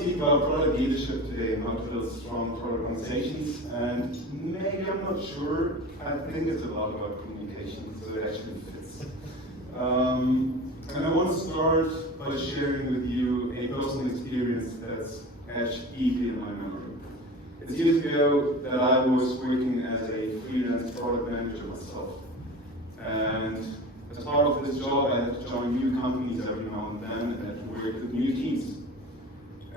speak about product leadership today and how to build strong product organizations. And maybe I'm not sure. I think it's a lot about communication, so it actually fits. And I want to start by sharing with you a personal experience that's etched deeply in my memory. It's years ago that I was working as a freelance product manager myself. And as part of this job, I had to join new companies every now and then and had to work with new teams.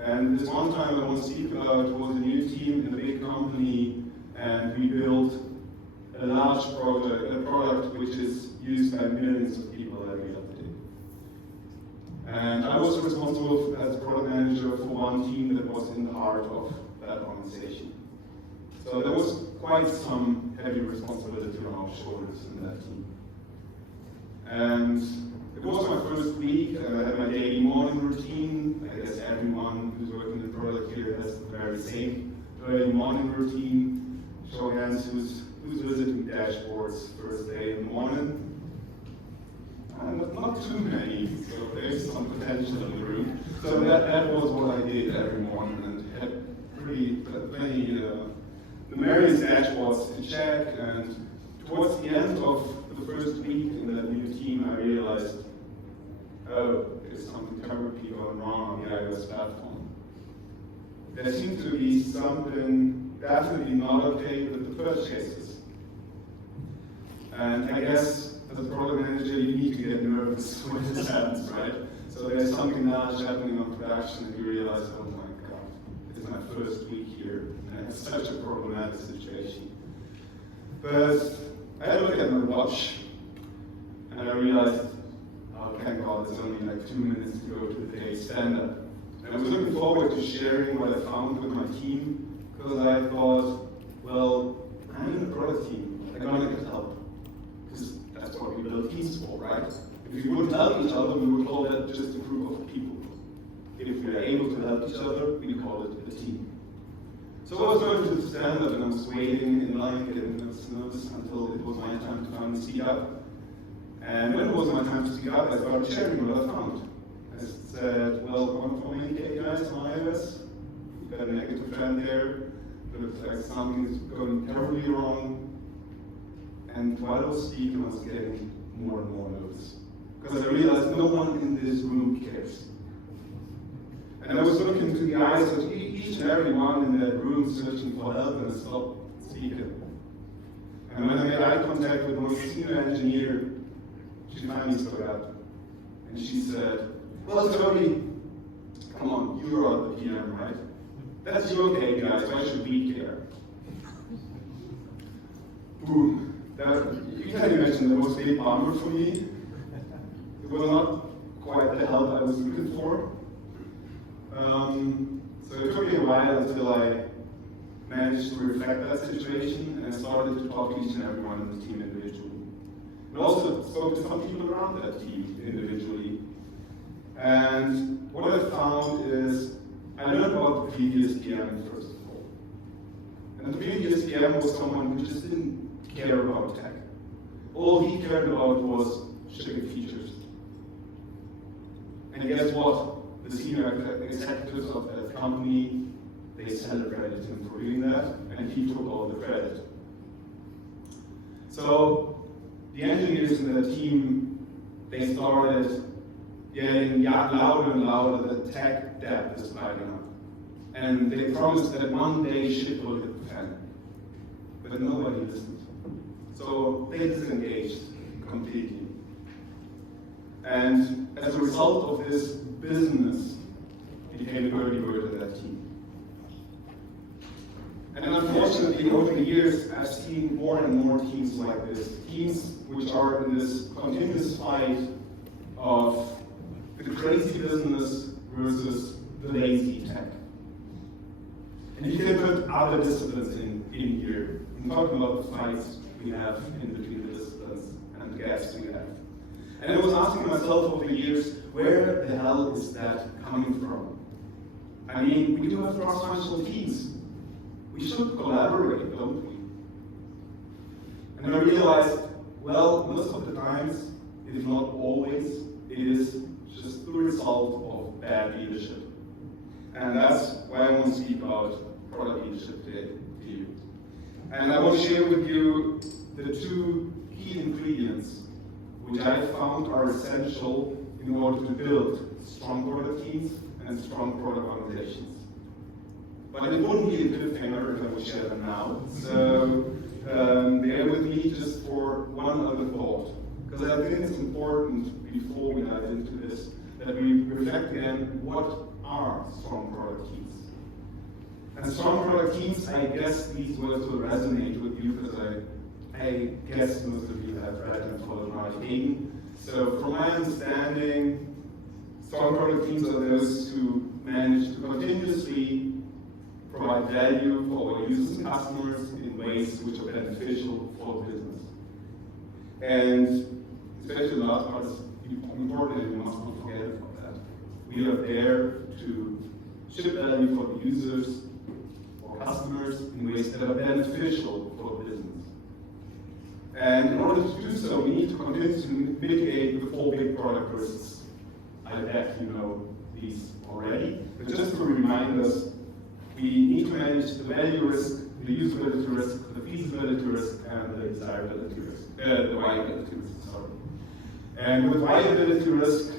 And this one time I want to speak about was a new team in a big company, and we built a large product which is used by millions of people every other day. And I was responsible as a product manager for one team that was in the heart of that organization. So there was quite some heavy responsibility on our shoulders in that team. And it was my first week, and I had my daily morning routine. I guess everyone who's working in product here has the very same early morning routine. Show hands who's visiting dashboards first day in the morning. Not too many, so there's some potential in the room. So that was what I did every morning, and had plenty numerous dashboards to check. And towards the end of the first week in that new team, I realized, oh, there's something terribly going wrong on the iOS platform. There seemed to be something definitely not okay with the purchases. And I guess as a product manager, you need to get nervous when this happens, right? So there's something large happening on production, and you realize, oh my God, it's my first week here, and it's such a problematic situation. But I looked at my watch, and I realized, oh, thank God, it's only like 2 minutes to go to the day's stand-up. And I was looking forward to sharing what I found with my team, because I thought, well, I'm in a product team, I'm gonna get help. Because that's what we build teams for, right? If we wouldn't help each other, we would call that just a group of people. If we are able to help each other, we call it a team. So I was going to the stand-up, and I was waiting in line, getting nervous until it was my time to finally speak up. And when it was my time to speak up, I started sharing what I found. I said, well, one for many KPIs on iOS, we've got a negative trend there, but it looks like something is going terribly wrong. And while I was speaking, I was getting more and more nervous, because I realized no one in this room cares. And I was looking into the eyes of each and every one in that room searching for help, and I stopped speaking. And when I made eye contact with my senior engineer, she finally spoke up. And she said, well, Toby, come on, you are the PM, right? That's your KPIs, why should we care? Boom. You can imagine that was a big bummer for me. It was not quite the help I was looking for. So it took me a while until I managed to reflect that situation, and I started to talk to each and everyone in the team individually. I also spoke to some people around that team individually. And what I found is, I learned about the previous PM first of all. And the previous PM was someone who just didn't care about tech. All he cared about was shipping features. And guess what? The senior executives of that company, they celebrated him for doing that, and he took all the credit. So the engineers in the team, they started getting louder and louder, the tech debt is piling up. And they promised that one day shit will hit the fan. But nobody listened. So they disengaged completely. And as a result of this, business became an early bird in that team. And unfortunately, over the years, I've seen more and more teams like this. Teams which are in this continuous fight of the crazy business versus the lazy tech. And you can put other disciplines in here. I'm talking about the fights we have in between the disciplines and the gaps we have. And I was asking myself over the years, where the hell is that coming from? I mean, we do have cross-functional teams. We should collaborate, don't we? And I realized, well, most of the times, if not always, it is just the result of bad leadership. And that's why I want to speak about product leadership today to you. And I want to share with you the two key ingredients which I found are essential in order to build strong product teams and strong product organizations. But it wouldn't be a cliffhanger if I would share them now. So bear with me just for one other thought, because I think it's important before we dive into this that we reflect again what are strong product teams. And strong product teams, I guess these words will resonate with you because I guess most of you have read and followed Freudenreich. So from my understanding, strong product teams are those who manage to continuously provide value for our users and customers in ways which are beneficial for the business. And especially the last part is important, and we must not forget about that. We are there to ship value for the users, for customers, in ways that are beneficial for the business. And in order to do so, we need to continue to mitigate the 4 big product risks. I bet you know these already, but just to remind us, we need to manage the value risk, the usability risk, the feasibility risk, and the desirability risk, the viability risk, sorry. And with viability risk,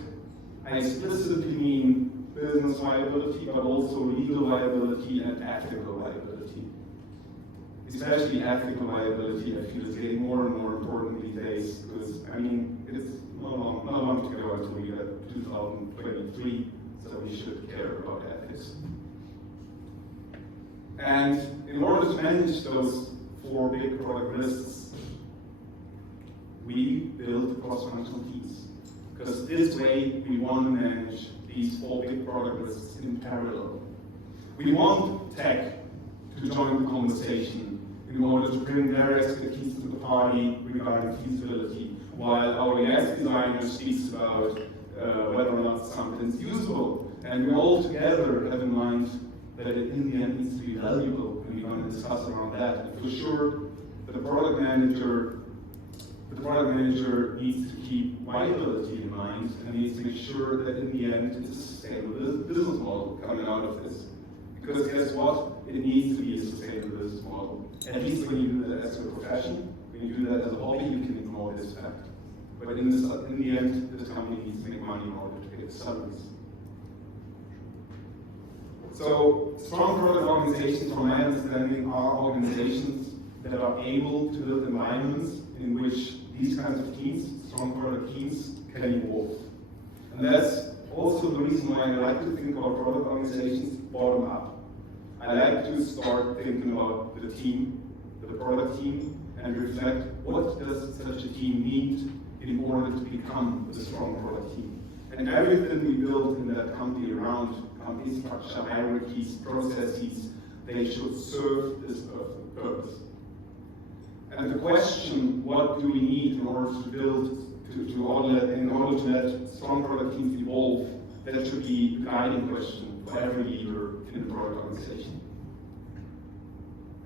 I explicitly mean business viability, but also legal viability and ethical viability. Especially ethical viability, I feel is getting more and more important these days, because, I mean, it's not long to go until we get 2023, so we should care about ethics. And in order to manage those 4 big product risks, we build cross-functional teams. Because this way, we want to manage these 4 big product risks in parallel. We want tech to join the conversation in order to bring their expertise to the party regarding feasibility, while our UX designer speaks about whether or not something's usable. And we all together have in mind that it in the end needs to be valuable, and we're going to discuss around that. And for sure, the product manager needs to keep viability in mind and needs to make sure that in the end it's a sustainable business model coming out of this. Because guess what? It needs to be a sustainable business model. At least when you do that as a profession, when you do that as a hobby, you can ignore this fact. But in the end, this company needs to make money in order to pay its salaries. So, strong product organizations, from my understanding, are organizations that are able to build environments in which these kinds of teams, strong product teams, can evolve. And that's also the reason why I like to think about product organizations bottom up. I like to start thinking about the team, the product team, and reflect what does such a team need in order to become a strong product team. And everything we build in that company around company structure, hierarchies, processes, they should serve this purpose. And the question, what do we need in order to build, in order to let strong product teams evolve, that should be the guiding question for every leader in the product organization.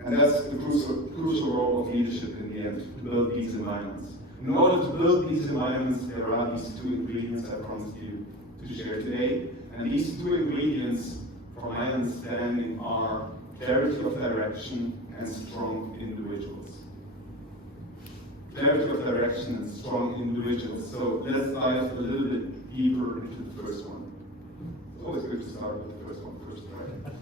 And that's the crucial role of leadership in the end, to build these environments. In order to build these environments, there are these 2 ingredients I promised you to share today. And these 2 ingredients, from my understanding, are clarity of direction and strong individuals. Clarity of direction and strong individuals. So let's dive a little bit deeper into the first one. It's always good to start with the first one first, right?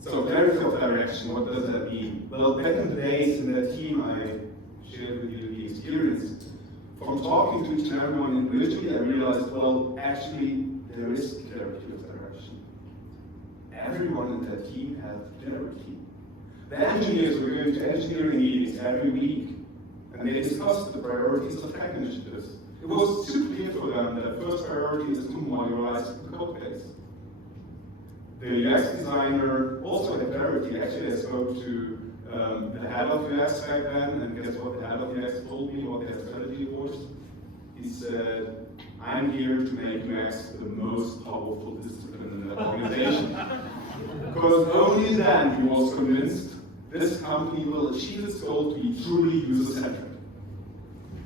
So clarity of direction, what does that mean? Well, back in the days in that team, I shared with you the experience. From talking to each and everyone individually, I realized, well, actually, there is clarity of direction. Everyone in that team has clarity. The engineers were going to engineering meetings every week, and they discussed the priorities of tech initiatives. It was super clear for them that first priority is to modularize the code base. The UX designer also had clarity. Actually, I spoke to the head of UX back then, and guess what the head of UX told me what their strategy was? He said, I'm here to make UX the most powerful discipline in that organization. Because only then he was convinced this company will achieve its goal to be truly user-centric.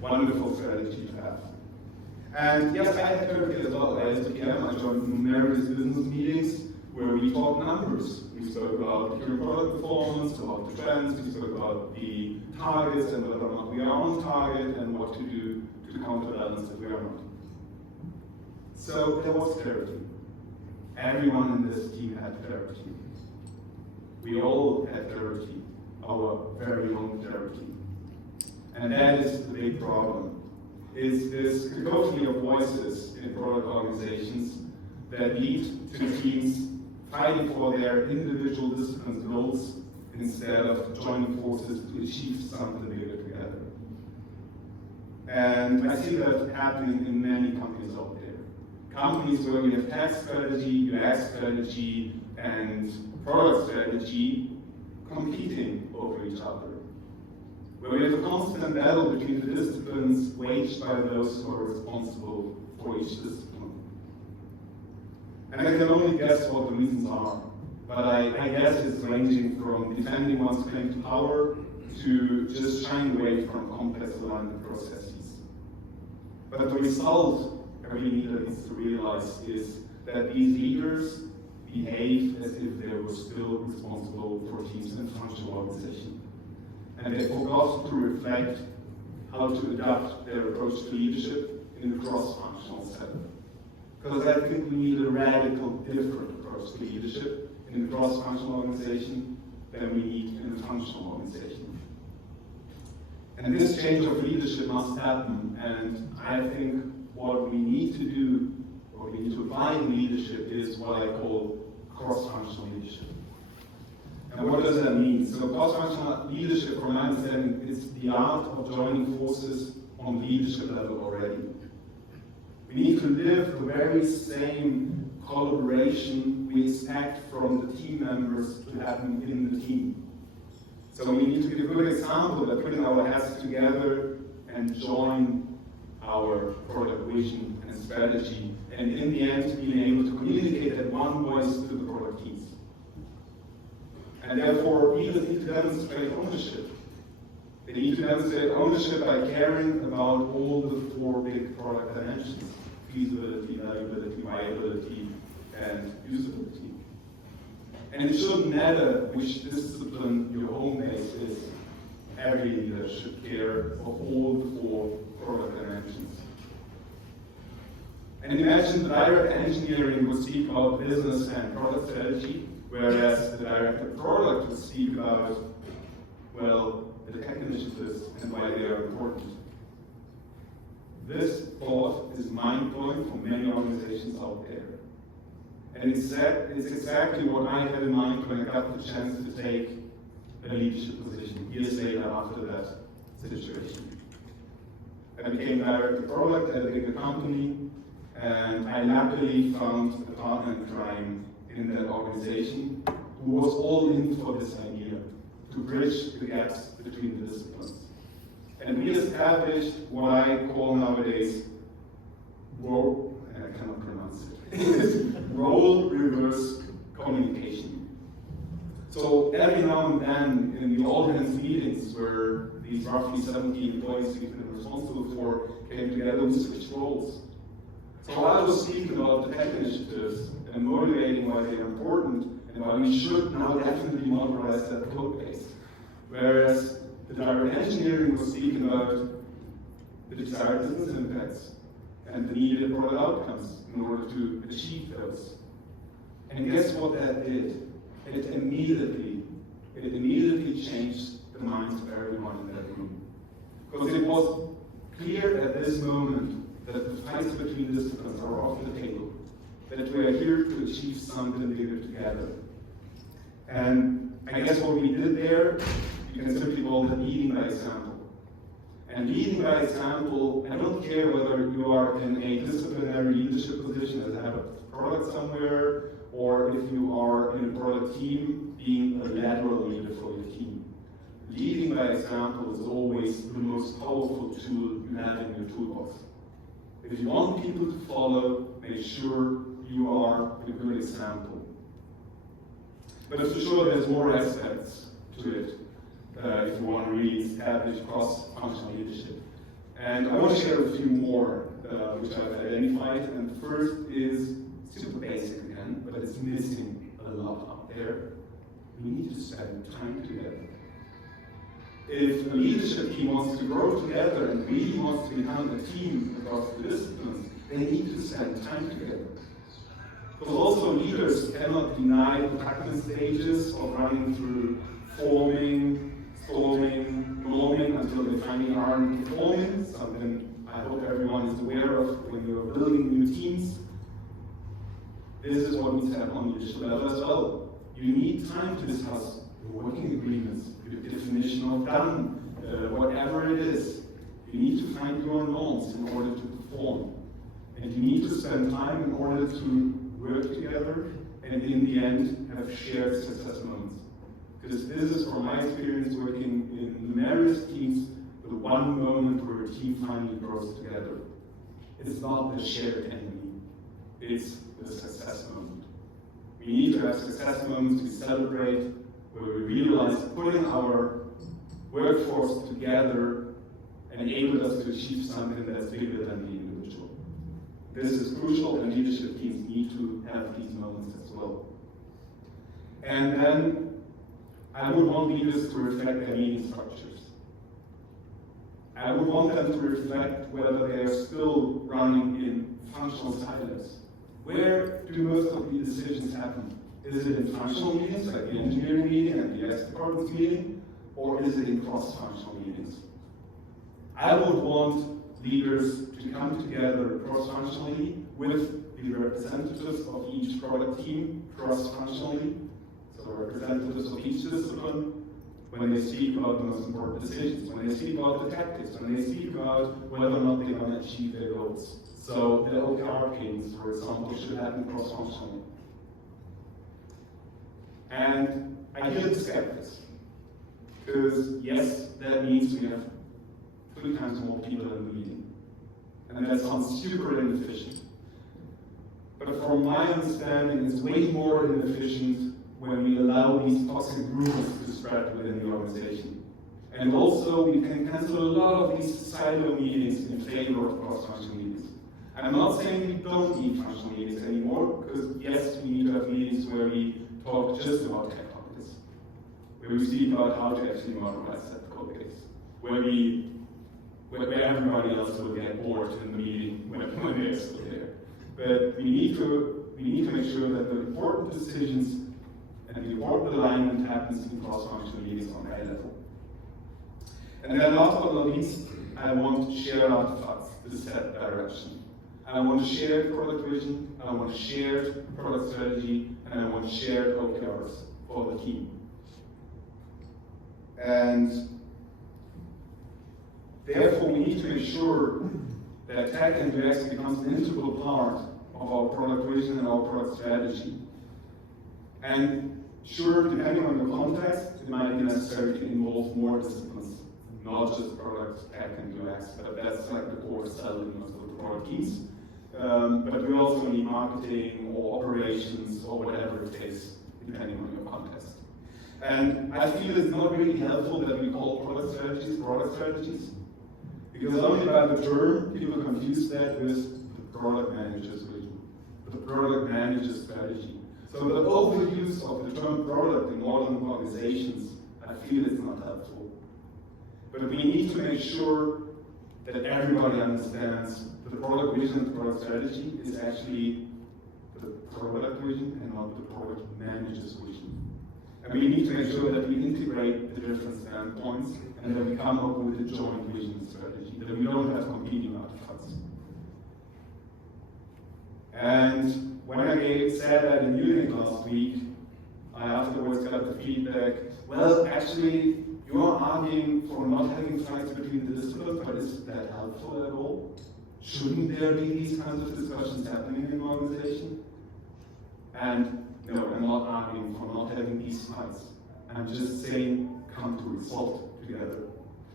Wonderful strategy to have. And yes, I had clarity as well. I used to PM, I joined numerous business meetings where we talked numbers. We spoke about the current product performance, about the trends, we spoke about the targets and whether or not we are on target and what to do to counterbalance if we are not. So there was clarity. Everyone in this team had clarity. We all had clarity, our very own clarity. And that is the big problem. Is this cacophony of voices in product organizations that lead to teams fighting for their individual disciplines goals instead of joining forces to achieve something bigger together. And I see that happening in many companies out there. Companies where we have tech strategy, UX strategy, and product strategy competing over each other. Where we have a constant battle between the disciplines waged by those who are responsible for each discipline. And I can only guess what the reasons are, but I guess it's ranging from defending one's claim to power to just shying away from complex alignment processes. But the result every leader needs to realize is that these leaders behave as if they were still responsible for teams and functional organization. And they forgot to reflect how to adapt their approach to leadership in a cross-functional setup. Because I think we need a radical different approach to leadership in a cross-functional organization than we need in a functional organization. And this change of leadership must happen, and I think what we need to do, what we need to apply in leadership is what I call cross-functional leadership. And what does that mean? So cross-functional leadership, from my understanding, is the art of joining forces on leadership level already. We need to live the very same collaboration we expect from the team members to happen in the team. So we need to give a good example by putting our heads together and join our product vision and strategy, and in the end being able to communicate at one voice to the product teams. And therefore, leaders need to demonstrate ownership. They need to demonstrate ownership by caring about all the four big product dimensions: feasibility, valuability, viability, and usability. And it shouldn't matter which discipline your home base is. Every leader should care of all the four product dimensions. And imagine the director of engineering would speak about business and product strategy, whereas the director of product would speak about, well, the tech initiatives and why they are important. This thought is mind-blowing for many organizations out there. And it's exactly what I had in mind when I got the chance to take a leadership position years later after that situation. I became director of product at a bigger company, and I luckily found a partner in crime in that organization who was all in for this idea, to bridge the gaps between the disciplines. And we established what I call nowadays role, and I cannot pronounce it, role reverse communication. So every now and then in the all-hands meetings where these roughly 70 employees we've been responsible for came together, we switched roles. So I was speaking about the tech initiatives and motivating why they are important and why we should now definitely modularize that code base. Whereas the director of engineering was speaking about the desired business impacts and the needed product outcomes in order to achieve those. And guess what that did? It immediately changed the minds of everyone in that room. Because it was clear at this moment that the fights between disciplines are off the table, that we are here to achieve something bigger together. And I guess what we did there, you can simply call it leading by example. And leading by example, I don't care whether you are in a disciplinary leadership position as a head of product somewhere, or if you are in a product team, being a lateral leader for your team. Leading by example is always the most powerful tool you have in your toolbox. If you want people to follow, make sure you are a good example. But for sure, there's more aspects to it if you want to really establish cross-functional leadership. And I want to share a few more. which I've identified. And the first is super basic again, but it's missing a lot up there. We need to spend time together. If a leadership team wants to grow together and really wants to become a team across the disciplines, they need to spend time together. Because also leaders cannot deny the practice stages of running through forming, storming, norming until they finally are performing, something I hope everyone is aware of when you're building new teams. This is what needs to happen on leadership level as well. You need time to discuss your working agreements, your definition of done, whatever it is. You need to find your norms in order to perform. And you need to spend time in order to work together and in the end have shared success moments. Because this is, from my experience working in numerous teams, the one moment where a team finally grows together. It's not the shared enemy, it's the success moment. We need to have success moments we celebrate, where we realize putting our workforce together enabled us to achieve something that's bigger than the individual. This is crucial, and leadership teams need to have these moments as well. And then I would want leaders to reflect their meeting structures. I would want them to reflect whether they are still running in functional silos. Where do most of the decisions happen? Is it in functional meetings, like the engineering meeting and the X department's meeting, or is it in cross-functional meetings? I would want leaders to come together cross-functionally with the representatives of each product team cross-functionally, so representatives of each discipline, when they speak about the most important decisions, when they speak about the tactics, when they speak about whether or not they're going to achieve their goals. So the OKR cadence, for example, should happen cross-functionally. And I hear the skeptics, because yes, that means we have 3 times more people in the meeting. And that sounds super inefficient. But from my understanding, it's way more inefficient when we allow these toxic rumors to spread within the organization. And also, we can cancel a lot of these silo meetings in favor of cross-functional meetings. I'm not saying we don't need functional meetings anymore, because yes, we need to have meetings where we talk just about tech topics, where we speak about how to actually modernize that code base, where everybody else will get bored in the meeting when they're still there. But we need to make sure that the important decisions and the important alignment happens in cross-functional meetings on that level. And then last but not least, I want shared artifacts to set direction. I want shared product vision, I want shared product strategy, and I want shared OKRs for the team. And therefore, we need to make sure that tech and UX becomes an integral part of our product vision and our product strategy. And sure, depending on the context, it might be necessary to involve more disciplines, not just product, tech, and UX, but that's like the core cell in most of the product teams. But we also need marketing or operations or whatever it takes, depending on your context. And I feel it's not really helpful that we call product strategies, because only by the term, people confuse that with the product manager's vision, the product manager's strategy. So the overuse of the term product in modern organizations, I feel it's not helpful. But we need to make sure that everybody understands the product vision and product strategy is actually the product vision and not the product manager's vision. And we need to make sure that we integrate the different standpoints and that we come up with a joint vision and strategy, that we don't have competing artifacts. And when I said that in Munich last week, I afterwards got the feedback, well, actually, you are arguing for not having fights between the disciplines, but is that helpful at all? Shouldn't there be these kinds of discussions happening in an organization? And no, I'm not arguing for not having these fights. I'm just saying come to a result together.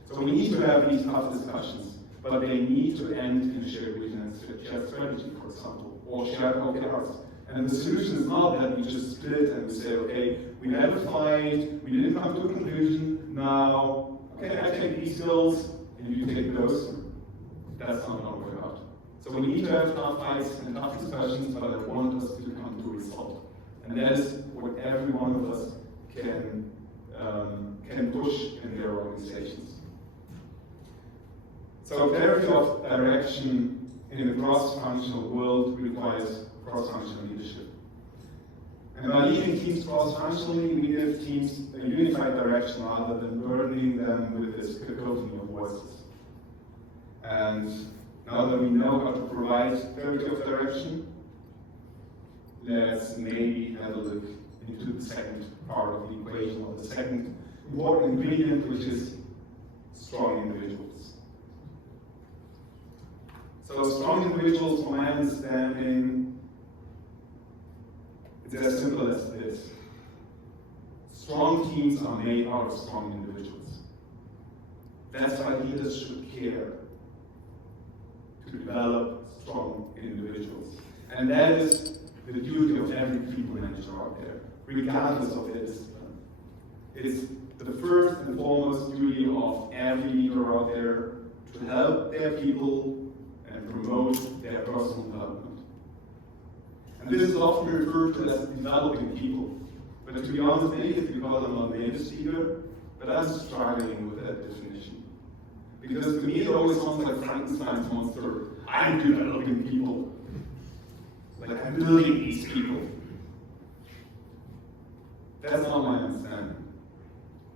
So we need to have these tough discussions, but they need to end in a shared vision and shared strategy, for example, or shared OKRs. And the solution is not that we just split and we say, okay, we had a fight, we didn't come to a conclusion, now, okay, I take these skills and you take those. That's not going to work out. So we need to have tough fights and tough discussions, but I want us to come to a result. And that is what every one of us can push in their organizations. So clarity of direction in a cross-functional world requires cross-functional leadership. And by leading teams cross-functionally, we give teams a unified direction rather than burdening them with this cacophony of voices. And now that we know how to provide clarity of direction, let's maybe have a look into the second part of the equation, or the second important ingredient, which is strong individuals. So strong individuals, from my understanding, it's as simple as this. Strong teams are made out of strong individuals. That's why leaders should care to develop strong individuals. And that is the duty of every people manager out there, regardless of their discipline. It's the first and foremost duty of every leader out there to help their people and promote their personal development. And this is often referred to as developing people. But to be honest, maybe it's because I'm not a native speaker, but I'm struggling with that definition. Because to me it always sounds like Frankenstein's monster. I'm developing people. Like I'm building these people. That's not my understanding.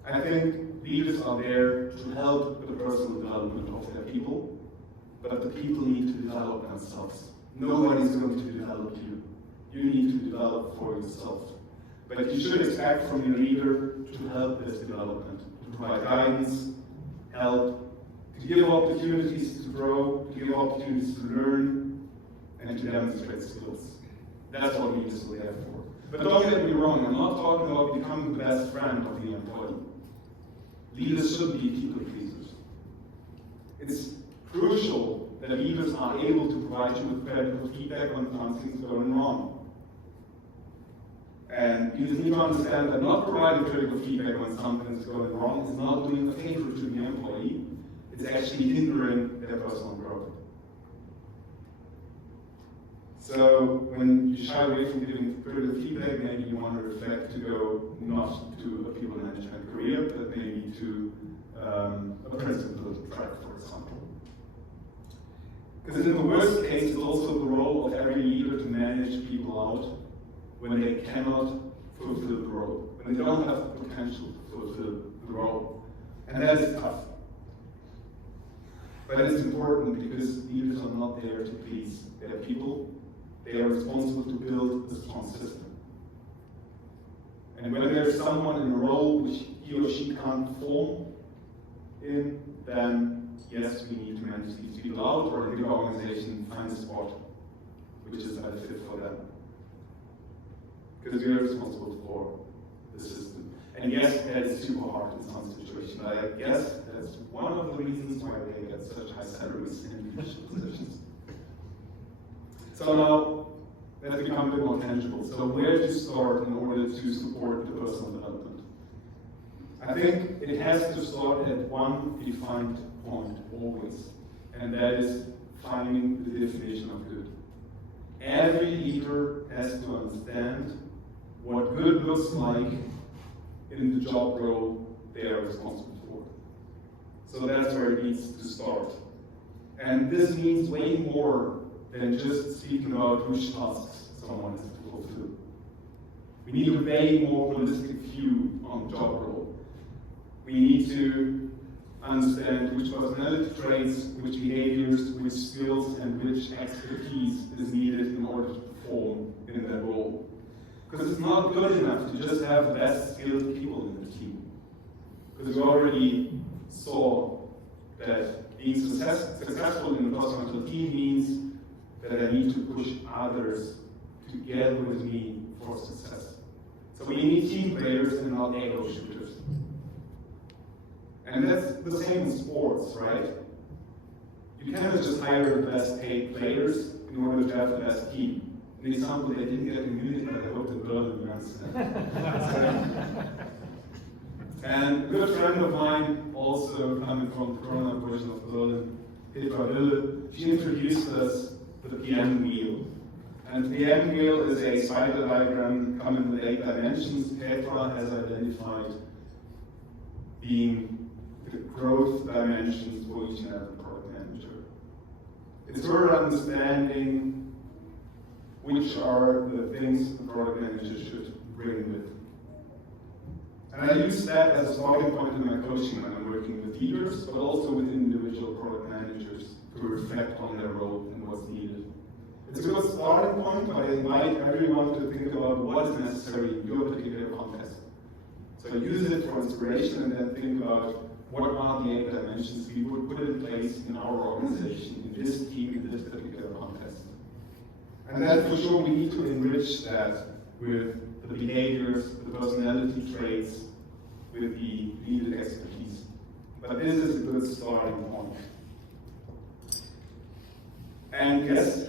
I think leaders are there to help the personal development of their people, but the people need to develop themselves. Nobody's going to develop you. You need to develop for yourself. But you should expect from your leader to help this development, to provide guidance, help, to give opportunities to grow, to give opportunities to learn, and to demonstrate skills. That's what leaders are there for. But don't get me wrong, I'm not talking about becoming the best friend of the employee. Leaders should be people pleasers. It's crucial that leaders are able to provide you with critical feedback when something's going wrong. And you just need to understand that not providing critical feedback when something is going wrong is not doing a favor to the employee. It's actually hindering their personal growth. So when you shy away from giving critical feedback, maybe you want to reflect to go not to a people management career, but maybe to a principal track, for example. Because in the worst case, it's also the role of every leader to manage people out when they cannot fulfill the role, when they don't have the potential to fulfill the role. And that is tough. But it's important because leaders are not there to please their people. They are responsible to build a strong system. And when there's someone in a role which he or she can't perform in, then yes, we need to manage these people out, or the organization find a spot which is better fit for them. Because we are responsible for the system. And yes, that is super hard in some situations, but I guess that's one of the reasons why they get such high salaries in leadership positions. So now, let's become a bit more tangible. So where to start in order to support the personal development? I think it has to start at one defined point always, and that is finding the definition of good. Every leader has to understand what good looks like in the job role they are responsible for. So that's where it needs to start. And this means way more than just speaking about which tasks someone has to fulfill. We need a way more holistic view on the job role. We need to understand which personality traits, which behaviors, which skills, and which expertise is needed in order to perform in that role. Because it's not good enough to just have the best skilled people in the team. Because we already saw that being successful in a cross-functional team means that I need to push others together with me for success. So we need team players and not ego shooters. And that's the same in sports, right? You cannot just hire the best paid players in order to have the best team. An example, they didn't get in Munich, but I hope in Berlin you understand. And a good friend of mine, also coming from the Corona version of Berlin, Petra Wille, she introduced us the PM wheel. And the PM wheel is a spider diagram coming with 8 dimensions. Petra has identified being the growth dimensions for each and every product manager. It's her understanding which are the things the product manager should bring with. And I use that as a starting point in my coaching when I'm working with leaders, but also with individual product managers to reflect on their role and what's needed. It's a good starting point, but I invite everyone to think about what is necessary in your particular context. So use it for inspiration and then think about what are the 8 dimensions we would put in place in our organization, in this team, in this particular context. And then for sure we need to enrich that with the behaviors, the personality traits, with the needed expertise. But this is a good starting point. And yes,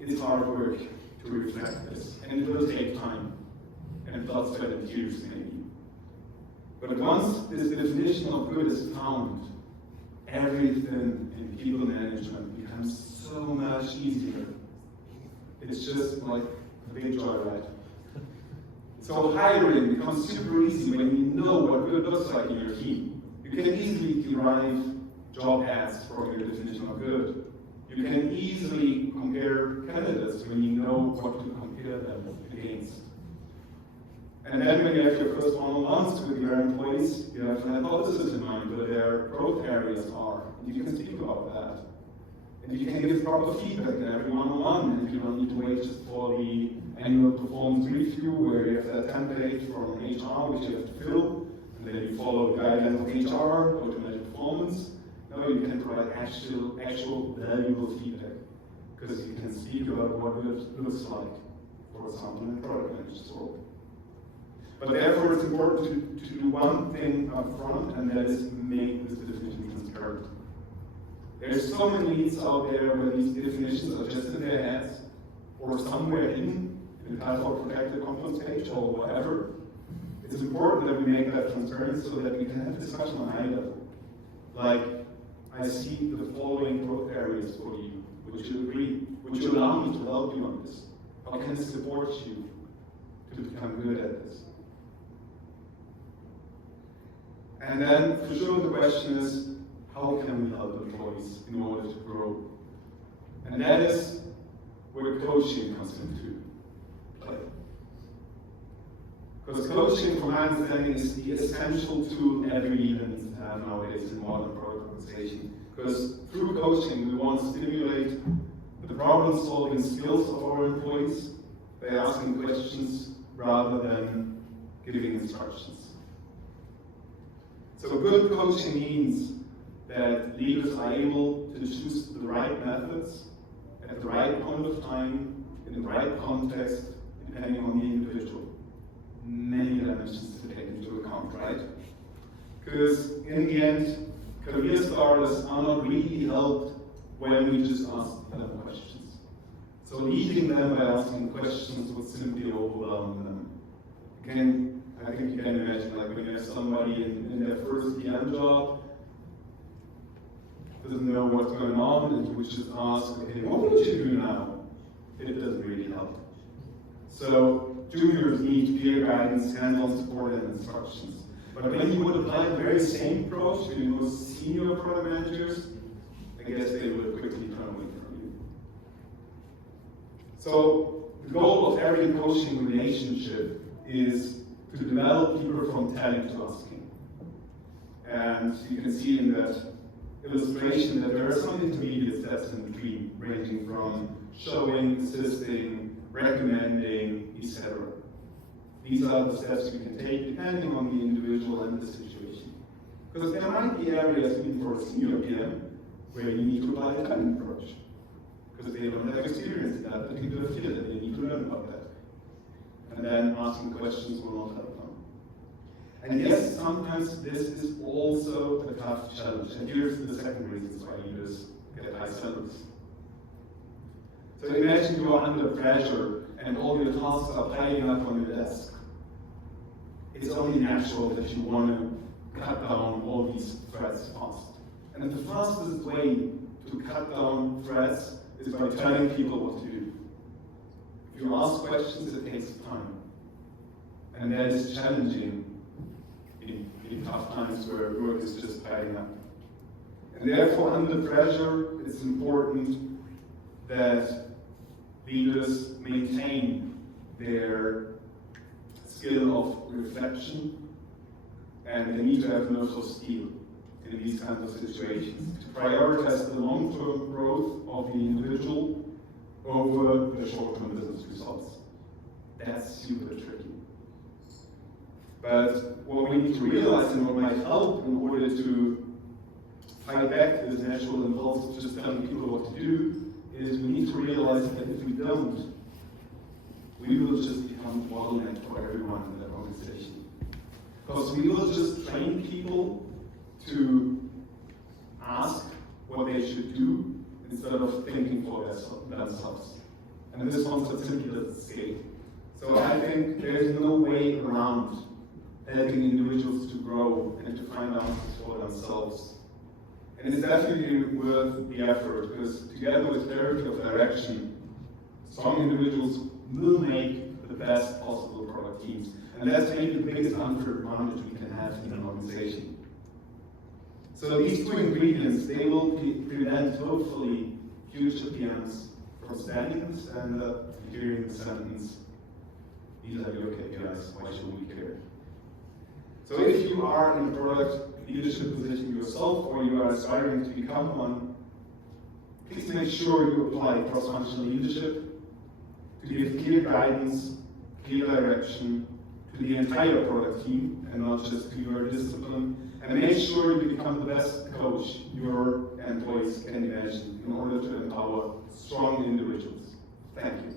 it's hard work to reflect this, and it will take time, and blood, sweat, and tears maybe. But once this definition of good is found, everything in people management becomes so much easier. It's just like a big joyride. So hiring becomes super easy when you know what good looks like in your team. You can easily derive job ads from your definition of good. You can easily compare candidates when you know what to compare them against. And then when you have your first one-on-ones with your employees, you have an hypothesis in mind where their growth areas are, and you can speak about that. And you can give proper feedback in every one-on-one, and you don't need to wait just for the annual performance review where you have that template from HR which you have to fill, and then you follow the guidelines of HR, go to measure performance. No, you can provide actual valuable feedback, because you can speak about what it looks like, for example, in a product manager's role. But therefore it's important to do one thing up front, and that is make this definition transparent. There's so many leads out there where these definitions are just in their heads, or somewhere hidden in the password protected conference page or whatever. It's important that we make that transparent so that we can have a discussion on high level. Like, I see the following growth areas for you. Would you agree? Would you allow me to help you on this? How can I support you to become good at this? And then, for sure, the question is, how can we help employees in order to grow? And that is where coaching comes into play. Because coaching, from my understanding, is the essential tool every leader needs to have nowadays in modern product organization. Because through coaching, we want to stimulate the problem-solving skills of our employees by asking questions rather than giving instructions. So good coaching means that leaders are able to choose the right methods at the right point of time, in the right context, depending on the individual. Many dimensions to take into account, right? Because in the end, career starters are not really helped when we just ask them questions. So leading them by asking questions would simply overwhelm them. Again, I think you can imagine, like when you have somebody in their first PM job, doesn't know what's going on, and you would just ask, okay, what would you do now? It doesn't really help. So juniors need clear guidance, hands-on support, and instructions. But when you would apply the very same approach to those senior product managers, I guess they would quickly turn away from you. So the goal of every coaching relationship is to develop people from telling to asking. And you can see in that illustration that there are some intermediate steps in between, ranging from showing, assisting, recommending, etc. These are the steps you can take depending on the individual and the situation. Because there might be areas, even for a senior PM, where you need to apply a time approach. Because they don't have experience in that particular field and they need to learn about that. And then asking questions will not help them. And yes, sometimes this is also a tough challenge. And here's the second reason why leaders get high salaries. So imagine you are under pressure and all your tasks are piling up on your desk. It's only natural that you want to cut down all these threads fast. And the fastest way to cut down threads is by telling people what to do. If you ask questions, it takes time. And that is challenging in tough times where work is just piling up. And therefore, under pressure, it's important that leaders maintain their skill of reflection, and they need to have nerves of steel in these kinds of situations, to prioritize the long-term growth of the individual over the short-term business results. That's super tricky. But what we need to realize, and what might help in order to fight back this natural impulse of just telling people what to do, is we need to realize that if we don't, we will just become a bottleneck for everyone in that organization. Because we will just train people to ask what they should do instead of thinking for themselves. And this concept simply doesn't scale. So I think there's no way around helping individuals to grow and to find answers for themselves. And it's definitely worth the effort, because together with clarity of direction, strong individuals will make the best possible product teams. And that's maybe the biggest unfair advantage we can have in an organization. So these two ingredients, they will prevent, hopefully, future PMs from standing and stand up and hearing the sentence, these are your KPIs, why should we care? So if you are in a product leadership position yourself, or you are aspiring to become one, please make sure you apply cross-functional leadership to give clear guidance, clear direction to the entire product team, and not just to your discipline, and make sure you become the best coach your employees can imagine in order to empower strong individuals. Thank you.